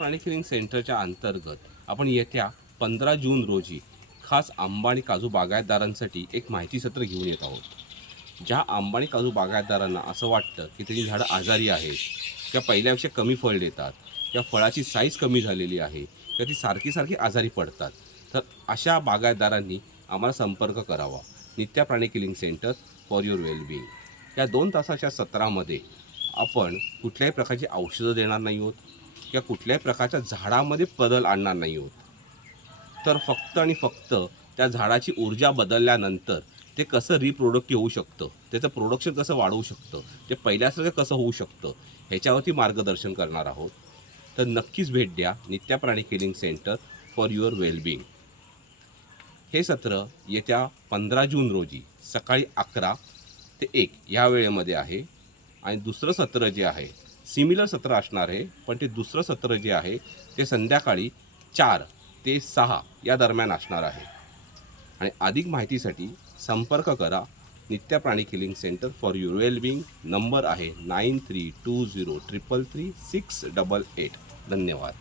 प्राणी क्लिनिक सेंटरच्या अंतर्गत आपण येत्या पंधरा जून रोजी खास आंबा आणि काजू बागायतदारांसाठी एक माहिती सत्र घेऊन येत आहोत. ज्या आंबा आणि काजू बागायतदारांना असं वाटतं की त्यांची झाडं आजारी आहेत किंवा पहिल्यापेक्षा कमी फळ देतात किंवा फळाची साईज कमी झालेली आहे किंवा ती सारखी सारखी आजारी पडतात तर अशा बागायतदारांनी आम्हाला संपर्क करावा. Nitya Pranic healing centre for your wellbeing या दोन तासाच्या सत्रामध्ये आपण कुठल्याही प्रकारची औषधं देणार नाही आहोत. किंवा कुठल्याही प्रकारच्या झाडामध्ये बदल आणणार नाही होत. तर फक्त आणि फक्त त्या झाडाची ऊर्जा बदलल्यानंतर ते कसं रिप्रोडक्टिव्ह होऊ शकतं त्याचं प्रोडक्शन कसं वाढवू शकतं ते पहिल्यासारखं कसं होऊ शकतं ह्याच्यावरती मार्गदर्शन करणार आहोत. तर नक्कीच भेट द्या Nitya Pranic healing centre for your wellbeing हे सत्र येत्या पंधरा जून रोजी सकाळी अकरा ते एक या वेळेमध्ये आहे. आणि दुसरं सत्र जे आहे सिमिलर सत्र असणार आहे पण ते दुसरं सत्र जे आहे ते संध्याकाळी चार ते सहा या दरम्यान असणार आहे. आणि अधिक माहितीसाठी संपर्क करा. Nitya Pranic healing centre for your wellbeing number आहे nine three two zero triple three six double eight. धन्यवाद.